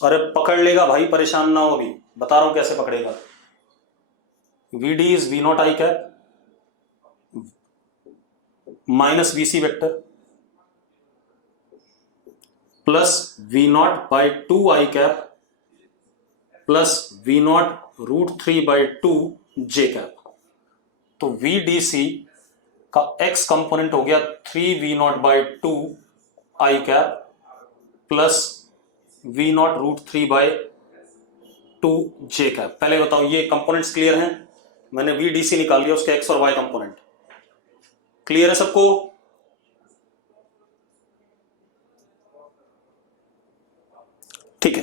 अरे पकड़ लेगा भाई, परेशान ना हो, अभी बता रहा हूं कैसे पकड़ेगा। VD is V not I cap minus VC vector plus V not by 2 I cap plus V not √3 by 2 J cap. तो VDC का x कंपोनेंट हो गया 3V not by 2 I cap plus V not √3 by 2 J cap. पहले बताओ ये components clear हैं? मैंने VDC निकाल लिया, उसके x और y कंपोनेंट क्लियर है सबको? ठीक है,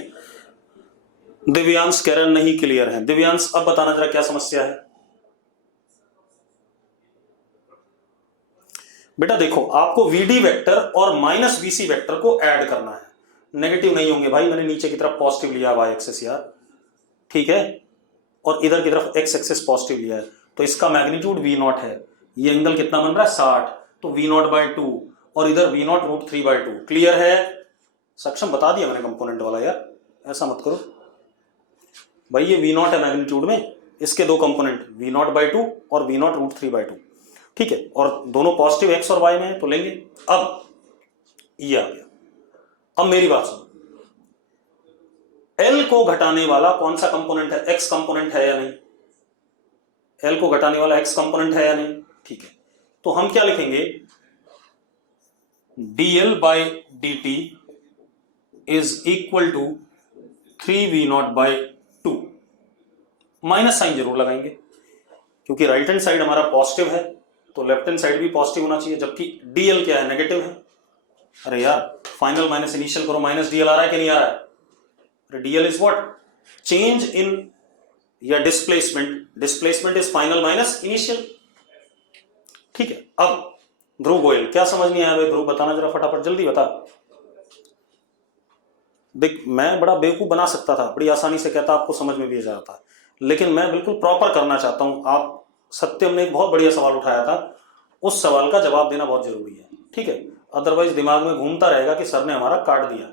दिव्यांश किरण नहीं क्लियर है। दिव्यांश अब बताना जरा क्या समस्या है। बेटा देखो, आपको VD वेक्टर और माइनस VC वेक्टर को ऐड करना है, नेगेटिव नहीं होंगे भाई, मैंने नीचे की तरफ पॉजिटिव लिया y एक्सिस यार, ठीक है, और इधर की तरफ x एक्सिस पॉजिटिव लिया है, तो इसका मैग्नीट्यूड V नॉट है। ये एंगल कितना बन रहा है? 60, तो V नॉट बाई 2 और इधर V नॉट √3 बाई 2। क्लियर है? सक्षम बता दिया मैंने कंपोनेंट वाला यार, ऐसा मत करो भाई। ये V नॉट है मैग्नीट्यूड में, इसके दो कंपोनेंट V0/2 और V0√3/2, ठीक है, और दोनों पॉजिटिव x और y में है तो लेंगे। अब ये आ गया। अब मेरी बात सुनो, L को घटाने वाला कौन सा कंपोनेंट है? x कंपोनेंट है या नहीं? L को घटाने वाला x कंपोनेंट है या नहीं? ठीक है, तो हम क्या लिखेंगे? dl/dt is equal to 3V0/2। Minus sign जरूर लगाएंगे क्योंकि राइट हैंड साइड हमारा पॉजिटिव है तो लेफ्ट हैंड साइड भी पॉजिटिव होना चाहिए, जबकि dl क्या है? नेगेटिव है। अरे यार फाइनल माइनस इनिशियल करो, माइनस dl आ रहा है कि नहीं आ रहा है? अरे dl is what? Change in या displacement. Displacement is final minus initial, ठीक है। अब ध्रुव गोयल, क्या समझ नहीं आया भाई? ध्रुव बताना जरा फटाफट, जल्दी बता। देख मैं बड़ा बेवकूफ बना सकता था, बड़ी आसानी से कहता, आपको समझ में भी आ जाता, लेकिन मैं बिल्कुल प्रॉपर करना चाहता हूं। आप सत्यम ने एक बहुत बढ़िया सवाल उठाया था, उस सवाल का जवाब देना बहुत जरूरी है, ठीक है, अदरवाइज दिमाग में घूमता रहेगा कि सर ने हमारा काट दिया।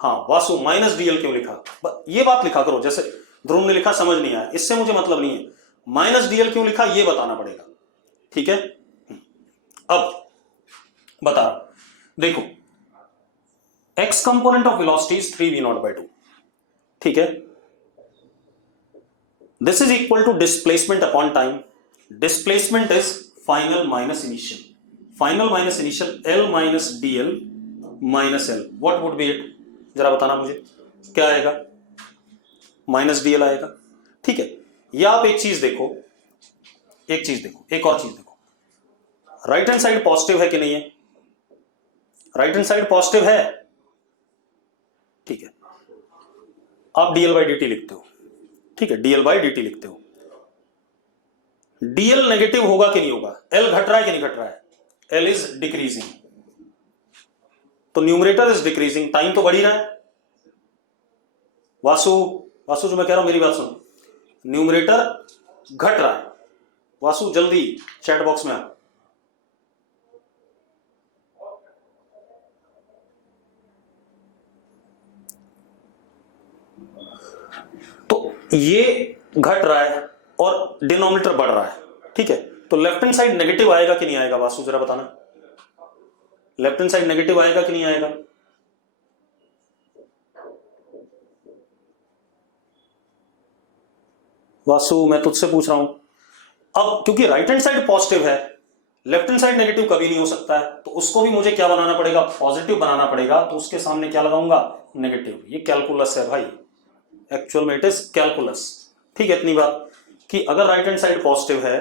हाँ वासु, माइनस dl क्यों लिखा? ये बात लिखा करो, जैसे ध्रुव ने लिखा समझ नहीं आया, इससे मुझे मतलब नहीं है। माइनस dl क्यों लिखा ये बताना पड़ेगा, ठीक है। अब बता, देखो x component of velocity is 3V0/2, ठीक है। This is equal to displacement upon time. Displacement is final minus initial. Final minus initial L minus dl minus L, what would be it? जरा बताना मुझे, क्या आएगा? माइनस dl आएगा, ठीक है। या आप एक चीज देखो, एक चीज देखो, एक और चीज देखो, राइट हैंड साइड पॉजिटिव है कि नहीं है? राइट हैंड साइड पॉजिटिव है, ठीक है। आप dl/dt लिखते हो, ठीक है, dl/dt लिखते हो। dl नेगेटिव होगा कि नहीं होगा? L घट रहा है कि नहीं घट रहा है? L इज डिक्रीजिंग, तो न्यूमरेटर इज डिक्रीजिंग, टाइम तो बढ़ ही रहा है। वासु, वासु जो मैं कह रहा हूं मेरी बात सुनो, न्यूमरेटर घट रहा है। वासु जल्दी चैट बॉक्स में आ। तो ये घट रहा है और डिनोमिनेटर बढ़ रहा है, ठीक है, तो लेफ्ट हैंड साइड नेगेटिव आएगा कि नहीं आएगा? वासु जरा बताना, लेफ्ट हैंड साइड नेगेटिव आएगा कि नहीं आएगा? वासु मैं तुझसे पूछ रहा हूं। अब क्योंकि राइट हैंड साइड पॉजिटिव है, लेफ्ट हैंड साइड नेगेटिव कभी नहीं हो सकता है, तो उसको भी मुझे क्या बनाना पड़ेगा? पॉजिटिव बनाना पड़ेगा, तो उसके सामने क्या लगाऊंगा? नेगेटिव। ये कैलकुलस है भाई, एक्चुअल में इट इज कैलकुलस, ठीक है। इतनी बात कि अगर राइट हैंड साइड पॉजिटिव है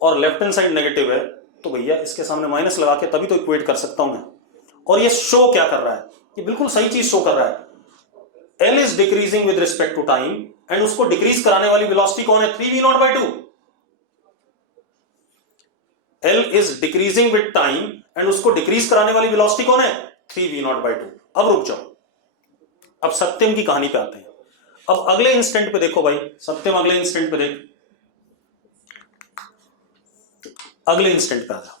और लेफ्ट हैंड साइड नेगेटिव है, तो भैया इसके सामने माइनस लगा के तभी तो इक्वेट कर सकता हूं मैं। और ये शो क्या कर रहा है? ये बिल्कुल सही चीज शो कर रहा है, L is decreasing with respect to time, and उसको डिक्रीज कराने वाली वेलोसिटी कौन है? 3V0/2। L is decreasing with time and उसको डिक्रीज कराने वाली वेलोसिटी कौन है? 3V0/2। अब रुक जाओ, अब सत्यम की कहानी पे आते हैं। अब अगले इंस्टेंट पे देखो भाई, सत्यम अगले इंस्टेंट पे देख, अगले इंस्टेंट पे आ जा।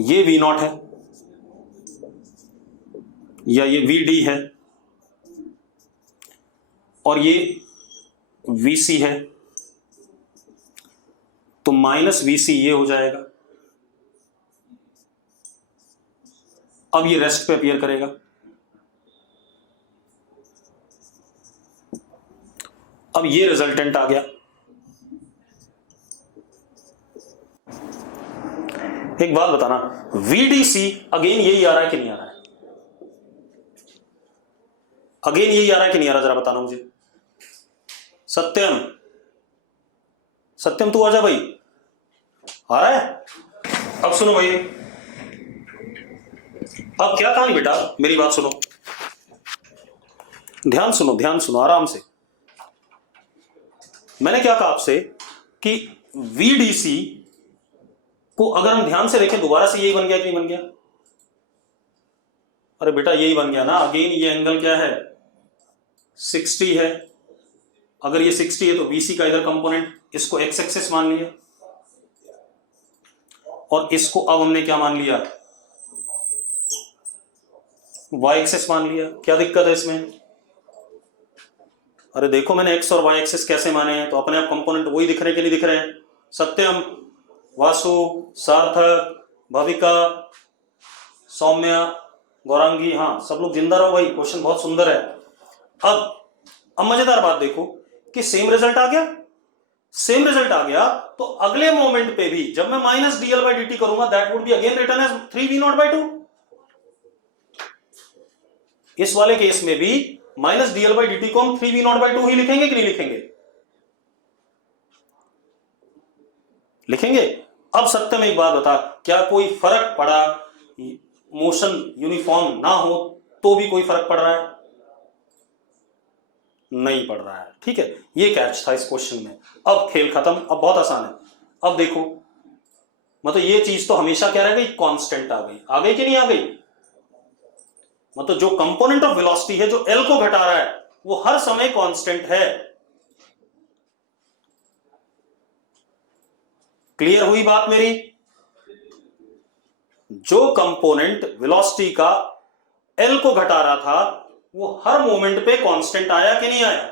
ये V0 है या ये VD है और ये VC है, तो माइनस VC ये हो जाएगा। अब ये रेस्ट पे अपीयर करेगा, अब ये रिजल्टेंट आ गया। एक बात बताना, VDC अगेन यही आ रहा है कि नहीं आ रहा है? अगेन यही आ रहा है कि नहीं आ रहा? जरा बताना मुझे। सत्यम, सत्यम तू आजा भाई, आ रहा है? अब सुनो भाई, अब क्या कहानी बेटा, मेरी बात सुनो, ध्यान सुनो, ध्यान सुनो आराम से। मैंने क्या कहा आपसे कि VDC को अगर हम ध्यान से देखें दोबारा से यही बन गया कि नहीं बन गया? अरे बेटा यही बन गया ना। अगेन ये एंगल क्या है? 60 है। अगर ये 60 है तो BC का इधर कंपोनेंट, इसको x एक्सिस मान लिया और इसको अब हमने क्या मान लिया? y एक्सिस मान लिया, क्या दिक्कत है इसमें? अरे देखो मैंने x और y एक्सिस कैसे माने हैं, तो अपने आप कंपोनेंट वही दिख रहे कि नहीं दिख रहे हैं? सत्यम, वासु, सार्थक, भविका, सौम्या, गौरांगी, हाँ सब लोग जिंदा रहो भाई, क्वेश्चन बहुत सुंदर है। अब मजेदार बात देखो कि सेम रिजल्ट आ गया, सेम रिजल्ट आ गया, तो अगले मोमेंट पे भी जब मैं माइनस डीएल बाई डी करूंगा that would be again written as 3v0/2। इस वाले केस में भी माइनस डीएल बाई डी को हम 3v0/2 ही लिखेंगे कि नहीं लिखेंगे? लिखेंगे। अब सत्यम एक बात बता, क्या कोई फर्क पड़ा मोशन यूनिफॉर्म ना हो तो भी कोई फर्क पड़ रहा है? नहीं पड़ रहा है, ठीक है, ये कैच था इस क्वेश्चन में। अब खेल खत्म, अब बहुत आसान है। अब देखो मतलब ये चीज तो हमेशा क्या रह गई, कांस्टेंट आ गई कि नहीं आ गई? मतलब जो कंपोनेंट ऑफ वेलोसिटी है जो एल को घटा रहा है वो हर समय कांस्टेंट है। क्लियर हुई बात मेरी? जो कंपोनेंट वेलोसिटी का एल को घटा रहा था वो हर मोमेंट पे कांस्टेंट आया कि नहीं आया?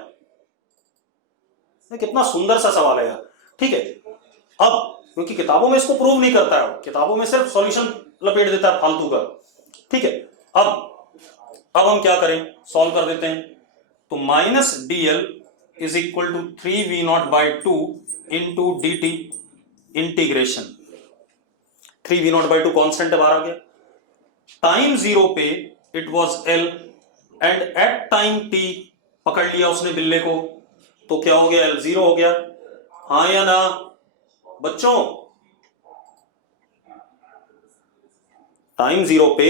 कितना सुंदर सा सवाल है यार, ठीक है। अब क्योंकि किताबों में इसको प्रूव नहीं करता है, किताबों में सिर्फ सॉल्यूशन लपेट देता है फालतू का, ठीक है। अब हम क्या करें, सॉल्व कर देते हैं। तो minus DL is equal to 3v0/2 into D T integration, 3v0/2 constant है, बाहर आ गया। टाइम जीरो पे it was L and at time T पकड़ लिया उसने बिल्ले को, तो क्या हो गया, एल जीरो हो गया, हाँ या ना बच्चों? टाइम जीरो पे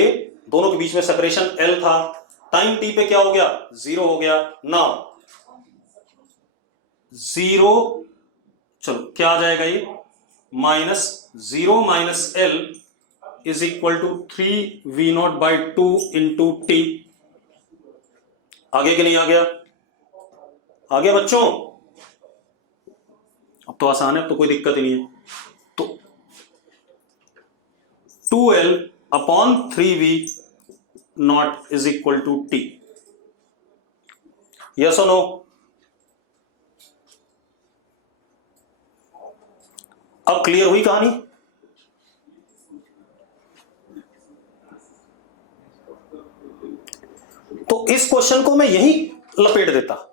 दोनों के बीच में सेपरेशन एल था, टाइम टी पे क्या हो गया, जीरो हो गया ना। जीरो, चलो क्या आ जाएगा ये, minus zero minus L is equal to 3v0/2 into T. आगे कि नहीं आ गया? आ गया बच्चों? अब तो आसान है, अब तो कोई दिक्कत ही नहीं है। तो 2l upon 3v0 is equal to T, yes और नो? अब क्लियर हुई कहानी? तो इस क्वेश्चन को मैं यही लपेट देता।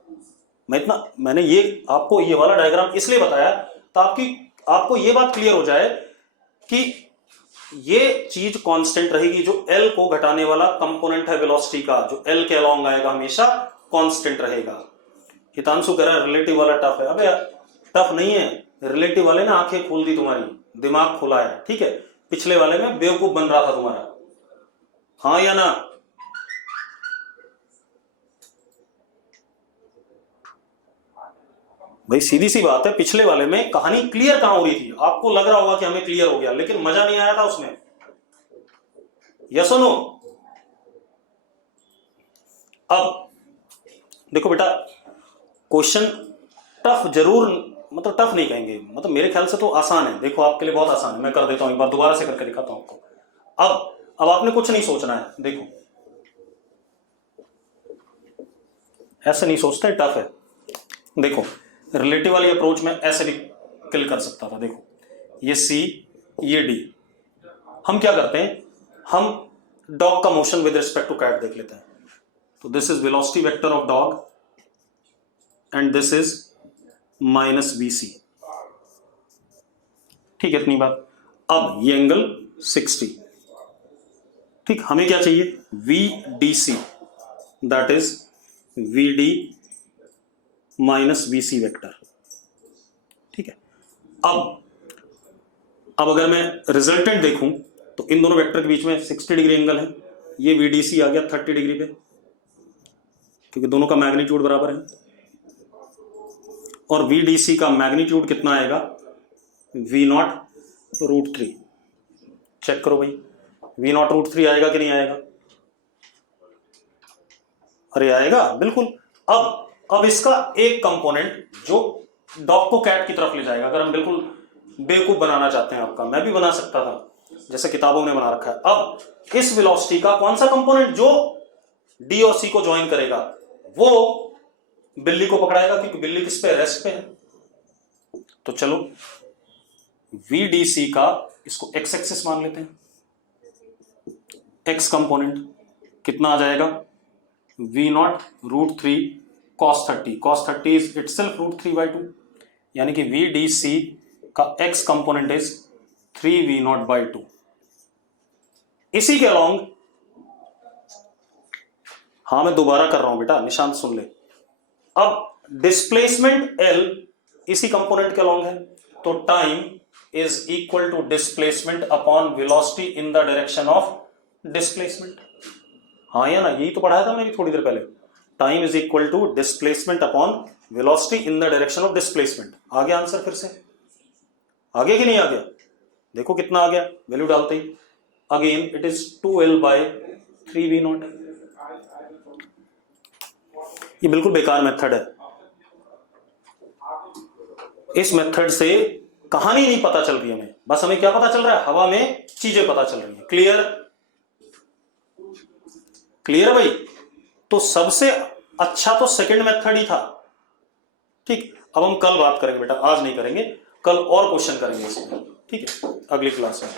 मैंने ये आपको ये वाला डायग्राम इसलिए बताया तो आपको ये बात क्लियर हो जाए कि ये चीज कांस्टेंट रहेगी, जो एल को घटाने वाला कंपोनेंट है वेलोसिटी का, जो एल के अलोंग आएगा हमेशा कांस्टेंट रहेगा। हितांशु कह रहा है रिलेटिव वाला टफ है। अबे टफ नहीं है, रिलेटिव वाले ना आंखें खोल दी तुम्हारी, दिमाग खुला है, ठीक है। पिछले वाले में बेवकूफ बन रहा था तुम्हारा, हाँ या ना? भाई सीधी सी बात है, पिछले वाले में कहानी क्लियर कहां हो रही थी, आपको लग रहा होगा कि हमें क्लियर हो गया, लेकिन मजा नहीं आया था उसमें, यस और नो? अब देखो बेटा, क्वेश्चन टफ जरूर, मतलब टफ नहीं कहेंगे, मतलब मेरे ख्याल से तो आसान है। देखो आपके लिए बहुत आसान है, मैं कर देता हूं, एक बार दोबारा से करके दिखाता हूं आपको। अब आपने कुछ नहीं सोचना है, देखो ऐसे नहीं सोचते, टफ है। देखो रिलेटिव वाली अप्रोच में ऐसे भी किल कर सकता था। देखो ये सी, ये डी, हम क्या करते हैं, हम डॉग का motion with respect to cat देख लेते हैं। तो this is velocity vector of dog and this is minus BC, ठीक है, इतनी बात। अब ये एंगल 60, ठीक, हमें क्या चाहिए, VDC, that is VD minus BC vector, ठीक है। अब अगर मैं रिजल्टेंट देखूं तो इन दोनों वेक्टर के बीच में 60 डिग्री एंगल है, ये VDC आ गया 30 डिग्री पे, क्योंकि दोनों का मैग्नीट्यूड बराबर है। और VDC का मैग्नीट्यूड कितना आएगा, V0√3। चेक करो भाई, V0√3 आएगा कि नहीं आएगा? अरे आएगा बिल्कुल। अब इसका एक कंपोनेंट जो डॉग को कैट की तरफ ले जाएगा, अगर हम बिल्कुल बेवकूफ बनाना चाहते हैं आपका, मैं भी बना सकता था जैसे किताबों ने बना रखा है। अब इस वेलोसिटी का कौन सा कंपोनेंट जो डी और सी को ज्वाइन करेगा वो बिल्ली को पकड़ाएगा, क्योंकि बिल्ली किस पे, रेस्ट पे है। तो चलो VDC का इसको x एक्सिस मान लेते हैं, x कंपोनेंट कितना आ जाएगा, V0 √3 cos 30, cos 30 is itself √3/2, यानी कि VDC का x कंपोनेंट इज 3V0/2। इसी के अलोंग, हाँ मैं दोबारा कर रहा हूं बेटा, निशांत सुन ले, अब डिस्प्लेसमेंट L इसी कंपोनेंट के अलोंग है, तो time is equal to displacement upon velocity in the direction of displacement. हाँ या ना, यही तो पढ़ाया था मैंने थोड़ी देर पहले, time is equal to displacement upon velocity in the direction of displacement. आ गया आंसर, फिर से आ गया कि नहीं आ गया, देखो कितना आ गया वैल्यू डालते ही, अगेन इट इज 2L/3V0। ये बिल्कुल बेकार मेथड है, इस मेथड से कहानी नहीं पता चल रही हमें, बस हमें क्या पता चल रहा है, हवा में चीजें पता चल रही हैं। क्लियर, क्लियर भाई। तो सबसे अच्छा तो सेकंड मेथड ही था, ठीक। अब हम कल बात करेंगे बेटा, आज नहीं करेंगे, कल और क्वेश्चन करेंगे इसमें, ठीक है, अगली क्लास में।